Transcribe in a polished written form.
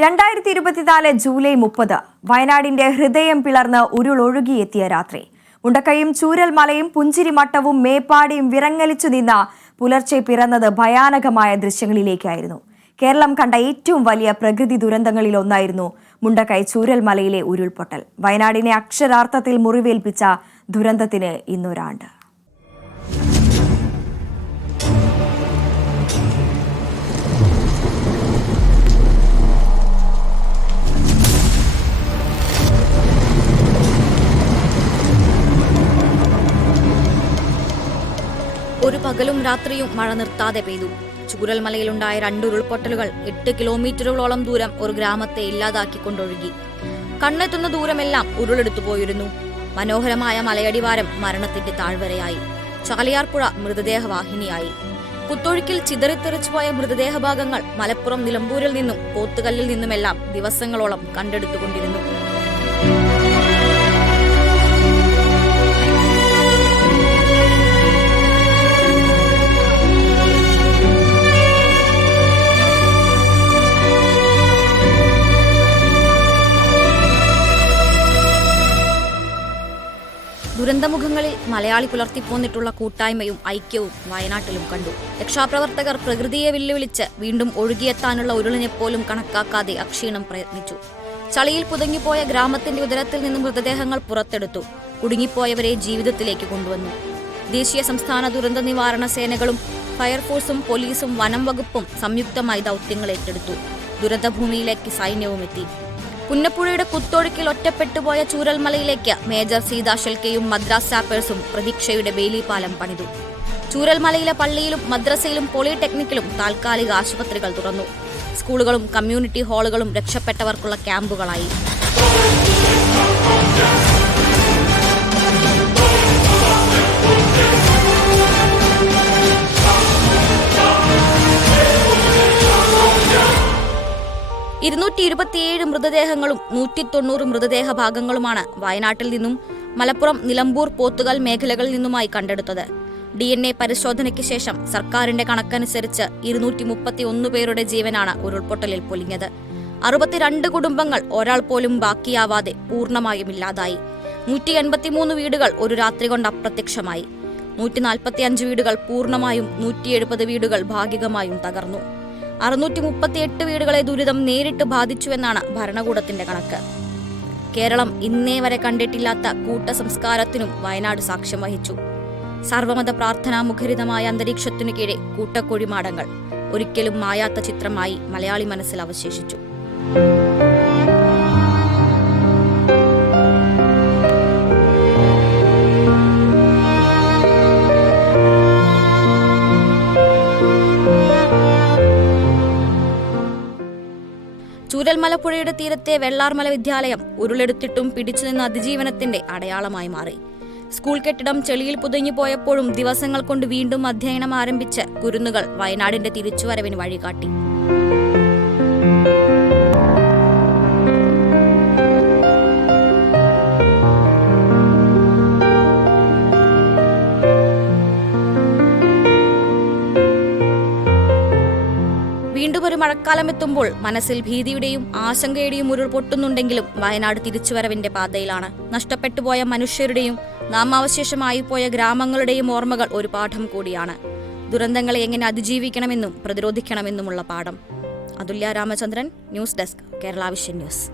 2024 July 30 വയനാടിന്റെ ഹൃദയം പിളർന്ന് ഉരുളൊഴുകിയെത്തിയ രാത്രി. മുണ്ടക്കയും ചൂരൽമലയും പുഞ്ചിരിമട്ടവും മേപ്പാടിയും വിറങ്ങലിച്ചു നിന്ന പുലർച്ചെ പിറന്നത് ഭയാനകമായ ദൃശ്യങ്ങളിലേക്കായിരുന്നു. കേരളം കണ്ട ഏറ്റവും വലിയ പ്രകൃതി ദുരന്തങ്ങളിലൊന്നായിരുന്നു മുണ്ടക്കൈ ചൂരൽമലയിലെ ഉരുൾപൊട്ടൽ. വയനാടിനെ അക്ഷരാർത്ഥത്തിൽ മുറിവേൽപ്പിച്ച ദുരന്തത്തിന് ഇന്നൊരാണ്ട്. ഒരു പകലും രാത്രിയും മഴ നിർത്താതെ പെയ്തു. ചൂരൽമലയിലുണ്ടായ 2 ഉരുൾപൊട്ടലുകൾ 8 കിലോമീറ്ററുകളോളം ദൂരം ഒരു ഗ്രാമത്തെ ഇല്ലാതാക്കിക്കൊണ്ടൊഴുകി. കണ്ണെത്തുന്ന ദൂരമെല്ലാം ഉരുളെടുത്തു പോയിരുന്നു. മനോഹരമായ മലയടിവാരം മരണത്തിന്റെ താഴ്വരയായി. ചാലിയാർപ്പുഴ മൃതദേഹവാഹിനിയായി. കുത്തൊഴുക്കിൽ ചിതറിത്തെറിച്ചുപോയ മൃതദേഹഭാഗങ്ങൾ മലപ്പുറം നിലമ്പൂരിൽ നിന്നും പോത്തുകല്ലിൽ നിന്നുമെല്ലാം ദിവസങ്ങളോളം കണ്ടെടുത്തുകൊണ്ടിരുന്നു. ദുരന്തമുഖങ്ങളിൽ മലയാളി പുലർത്തിപ്പോന്നിട്ടുള്ള കൂട്ടായ്മയും ഐക്യവും വയനാട്ടിലും കണ്ടു. രക്ഷാപ്രവർത്തകർ പ്രകൃതിയെ വെല്ലുവിളിച്ച് വീണ്ടും ഒഴുകിയെത്താനുള്ള ഉരുളിനെപ്പോലും കണക്കാക്കാതെ അക്ഷീണം പ്രയത്നിച്ചു. ചളിയിൽ പുതങ്ങിപ്പോയ ഗ്രാമത്തിന്റെ ഉദരത്തിൽ നിന്ന് മൃതദേഹങ്ങൾ പുറത്തെടുത്തു. കുടുങ്ങിപ്പോയവരെ ജീവിതത്തിലേക്ക് കൊണ്ടുവന്നു. ദേശീയ സംസ്ഥാന ദുരന്ത നിവാരണ സേനകളും ഫയർഫോഴ്സും പോലീസും വനം വകുപ്പും സംയുക്തമായി ദൗത്യങ്ങൾ ഏറ്റെടുത്തു. ദുരന്തഭൂമിയിലേക്ക് സൈന്യവും എത്തി. പുന്നപ്പുഴയുടെ കുത്തൊഴുക്കിൽ ഒറ്റപ്പെട്ടുപോയ ചൂരൽമലയിലേക്ക് മേജർ സീതാ ഷെൽക്കെയും മദ്രാസ് സാപ്പേഴ്സും പ്രതീക്ഷയുടെ ബേലിപാലം പണിതു. ചൂരൽമലയിലെ പള്ളിയിലും മദ്രസയിലും പോളിടെക്നിക്കിലും താൽക്കാലിക ആശുപത്രികൾ തുറന്നു. സ്കൂളുകളും കമ്മ്യൂണിറ്റി ഹാളുകളും രക്ഷപ്പെട്ടവർക്കുള്ള ക്യാമ്പുകളായി. മൃതദേഹങ്ങളും 190 മൃതദേഹ ഭാഗങ്ങളുമാണ് വയനാട്ടിൽ നിന്നും മലപ്പുറം, നിലമ്പൂർ, പോത്തുകൽ മേഖലകളിൽ നിന്നുമായി കണ്ടെടുത്തത്. DNA പരിശോധനയ്ക്ക് ശേഷം സർക്കാരിന്റെ കണക്കനുസരിച്ച് 231 പേരുടെ ജീവനാണ് ഉരുൾപൊട്ടലിൽ പൊലിഞ്ഞത്. 62 കുടുംബങ്ങൾ ഒരാൾ പോലും ബാക്കിയാവാതെ പൂർണ്ണമായും ഇല്ലാതായി. 183 വീടുകൾ ഒരു രാത്രി കൊണ്ട് അപ്രത്യക്ഷമായി. 145 വീടുകൾ പൂർണ്ണമായും 170 വീടുകൾ ഭാഗികമായും തകർന്നു. 638 വീടുകളെ ദുരിതം നേരിട്ട് ബാധിച്ചുവെന്നാണ് ഭരണകൂടത്തിന്റെ കണക്ക്. കേരളം ഇന്നേ വരെ കണ്ടിട്ടില്ലാത്ത കൂട്ടസംസ്കാരത്തിനും വയനാട് സാക്ഷ്യം വഹിച്ചു. സർവമത പ്രാർത്ഥനാ മുഖരിതമായ അന്തരീക്ഷത്തിനു കീഴെ കൂട്ടക്കൊഴിമാടങ്ങൾ ഒരിക്കലും മായാത്ത ചിത്രമായി മലയാളി മനസ്സിൽ അവശേഷിച്ചു. ചൂരൽമലപ്പുഴയുടെ തീരത്തെ വെള്ളാർമല വിദ്യാലയം ഉരുളെടുത്തിട്ടും പിടിച്ചുനിന്ന അതിജീവനത്തിന്റെ അടയാളമായി മാറി. സ്കൂൾ കെട്ടിടം ചെളിയിൽ പുതഞ്ഞുപോയപ്പോഴും ദിവസങ്ങൾ കൊണ്ട് വീണ്ടും അധ്യയനം ആരംഭിച്ച് കുരുന്നുകൾ വയനാടിന്റെ തിരിച്ചുവരവിന് വഴികാട്ടി. വീണ്ടും ഒരു മഴക്കാലമെത്തുമ്പോൾ മനസ്സിൽ ഭീതിയുടെയും ആശങ്കയുടെയും ഉരുൾ പൊട്ടുന്നുണ്ടെങ്കിലും വയനാട് തിരിച്ചുവരവിന്റെ പാതയിലാണ്. നഷ്ടപ്പെട്ടുപോയ മനുഷ്യരുടെയും നാമാവശേഷമായി പോയ ഗ്രാമങ്ങളുടെയും ഓർമ്മകൾ ഒരു പാഠം കൂടിയാണ്. ദുരന്തങ്ങളെ എങ്ങനെ അതിജീവിക്കണമെന്നും പ്രതിരോധിക്കണമെന്നുമുള്ള പാഠം. Athulya Ramachandran, news desk, Kerala vision news.